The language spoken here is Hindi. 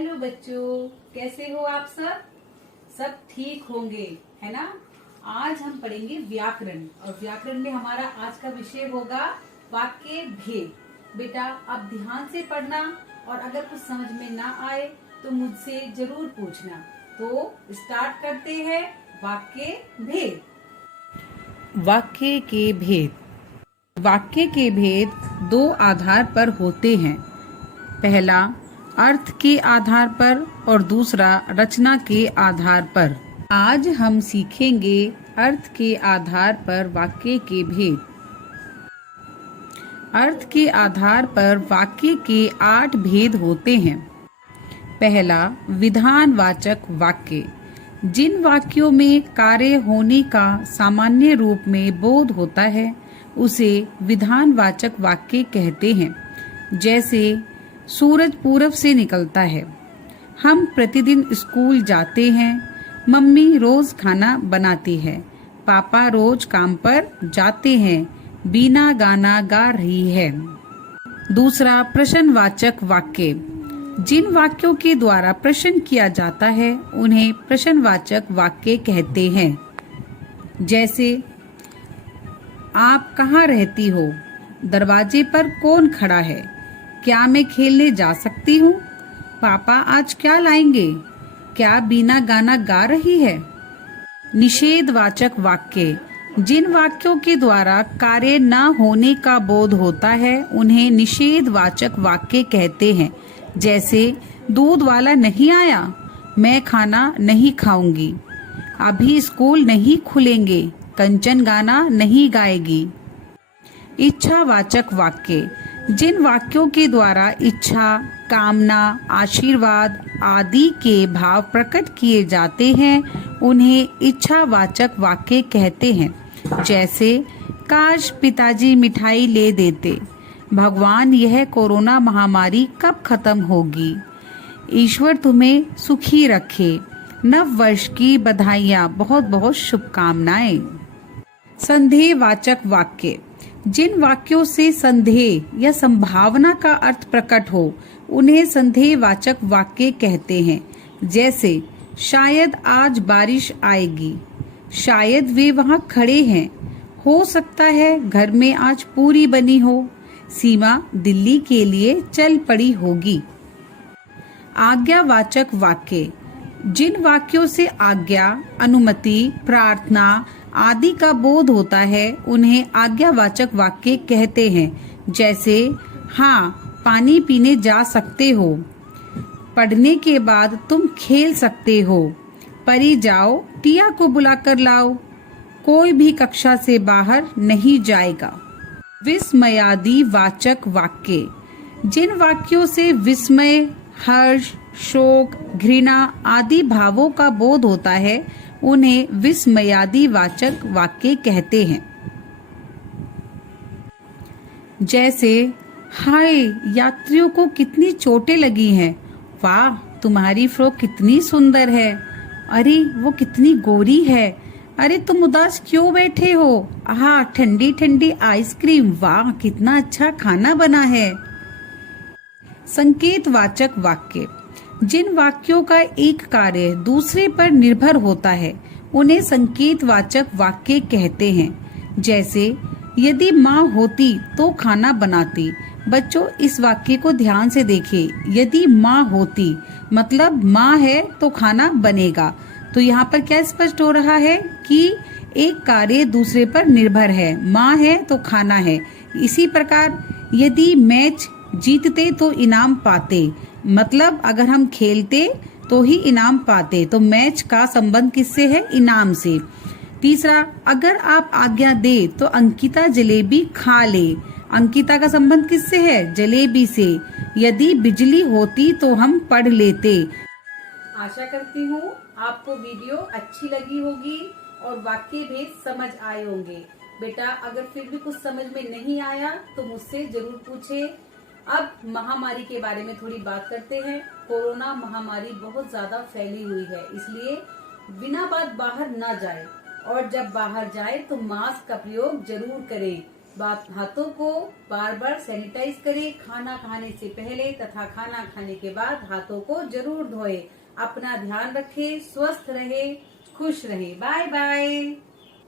हेलो बच्चों, कैसे हो आप सब? सब ठीक होंगे, है ना? आज हम पढ़ेंगे व्याकरण और व्याकरण में हमारा आज का विषय होगा वाक्य भेद। बेटा आप ध्यान से पढ़ना और अगर कुछ समझ में ना आए तो मुझसे जरूर पूछना। तो स्टार्ट करते हैं वाक्य भेद। वाक्य के भेद। वाक्य के भेद दो आधार पर होते हैं। पहला अर्थ के आधार पर और दूसरा रचना के आधार पर। आज हम सीखेंगे अर्थ के आधार पर वाक्य के भेद। अर्थ के आधार पर वाक्य के 8 भेद होते हैं। पहला विधानवाचक वाक्य। जिन वाक्यों में कार्य होने का सामान्य रूप में बोध होता है उसे विधानवाचक वाक्य कहते हैं। जैसे सूरज पूरब से निकलता है, हम प्रतिदिन स्कूल जाते हैं, मम्मी रोज खाना बनाती है, पापा रोज काम पर जाते हैं, बीना गाना गा रही है। दूसरा प्रश्नवाचक वाक्य। जिन वाक्यों के द्वारा प्रश्न किया जाता है उन्हें प्रश्नवाचक वाक्य कहते हैं। जैसे आप कहाँ रहती हो, दरवाजे पर कौन खड़ा है, क्या मैं खेलने जा सकती हूँ, पापा आज क्या लाएंगे, क्या बीना गाना गा रही है। निषेधवाचक वाक्य। जिन वाक्यों के द्वारा कार्य न होने का बोध होता है उन्हें निषेधवाचक वाक्य कहते हैं। जैसे दूध वाला नहीं आया, मैं खाना नहीं खाऊंगी, अभी स्कूल नहीं खुलेंगे, कंचन गाना नहीं गाएगी। इच्छावाचक वाक्य। जिन वाक्यों के द्वारा इच्छा, कामना, आशीर्वाद आदि के भाव प्रकट किए जाते हैं उन्हें इच्छावाचक वाक्य कहते हैं। जैसे काश पिताजी मिठाई ले देते, भगवान यह कोरोना महामारी कब खत्म होगी, ईश्वर तुम्हें सुखी रखे, नव वर्ष की बधाइयाँ, बहुत बहुत शुभकामनाएं। संदेहवाचक वाक्य। जिन वाक्यों से संदेह या संभावना का अर्थ प्रकट हो उन्हें संदेहवाचक वाक्य कहते हैं। जैसे शायद आज बारिश आएगी, शायद वे वहाँ खड़े हैं, हो सकता है घर में आज पूरी बनी हो, सीमा दिल्ली के लिए चल पड़ी होगी। आज्ञावाचक वाक्य। जिन वाक्यों से आज्ञा, अनुमति, प्रार्थना आदि का बोध होता है उन्हें आज्ञावाचक वाक्य कहते हैं। जैसे हाँ पानी पीने जा सकते हो, पढ़ने के बाद तुम खेल सकते हो, परी जाओ टिया को बुलाकर लाओ, कोई भी कक्षा से बाहर नहीं जाएगा। विस्मयादि वाचक वाक्य। जिन वाक्यों से विस्मय, हर्ष, शोक, घृणा आदि भावों का बोध होता है उन्हें विस्मयादि वाचक वाक्य कहते हैं। जैसे हाय यात्रियों को कितनी चोटें लगी हैं, वाह तुम्हारी फ्रॉक कितनी सुंदर है, अरे वो कितनी गोरी है, अरे तुम उदास क्यों बैठे हो, आहा ठंडी ठंडी आइसक्रीम, वाह कितना अच्छा खाना बना है। संकेतवाचक वाक्य। जिन वाक्यों का एक कार्य दूसरे पर निर्भर होता है उन्हें संकेतवाचक वाक्य कहते हैं। जैसे यदि माँ होती तो खाना बनाती। बच्चों इस वाक्य को ध्यान से देखिए। यदि माँ होती मतलब माँ है तो खाना बनेगा। तो यहाँ पर क्या स्पष्ट हो रहा है कि एक कार्य दूसरे पर निर्भर है, माँ है तो खाना है। इसी प्रकार यदि मैच जीतते तो इनाम पाते, मतलब अगर हम खेलते तो ही इनाम पाते, तो मैच का संबंध किससे है, इनाम से। तीसरा अगर आप आज्ञा दे तो अंकिता जलेबी खा ले, अंकिता का संबंध किससे है, जलेबी से। यदि बिजली होती तो हम पढ़ लेते। आशा करती हूँ आपको वीडियो अच्छी लगी होगी और वाक्य भेद समझ आए होंगे। बेटा अगर फिर भी कुछ समझ में नहीं आया तो मुझसे जरूर पूछे। अब महामारी के बारे में थोड़ी बात करते हैं। कोरोना महामारी बहुत ज्यादा फैली हुई है, इसलिए बिना बात बाहर ना जाए और जब बाहर जाए तो मास्क का प्रयोग जरूर करें। हाथों को बार बार सैनिटाइज करें। खाना खाने से पहले तथा खाना खाने के बाद हाथों को जरूर धोएं। अपना ध्यान रखें, स्वस्थ रहे, खुश रहे। Bye bye.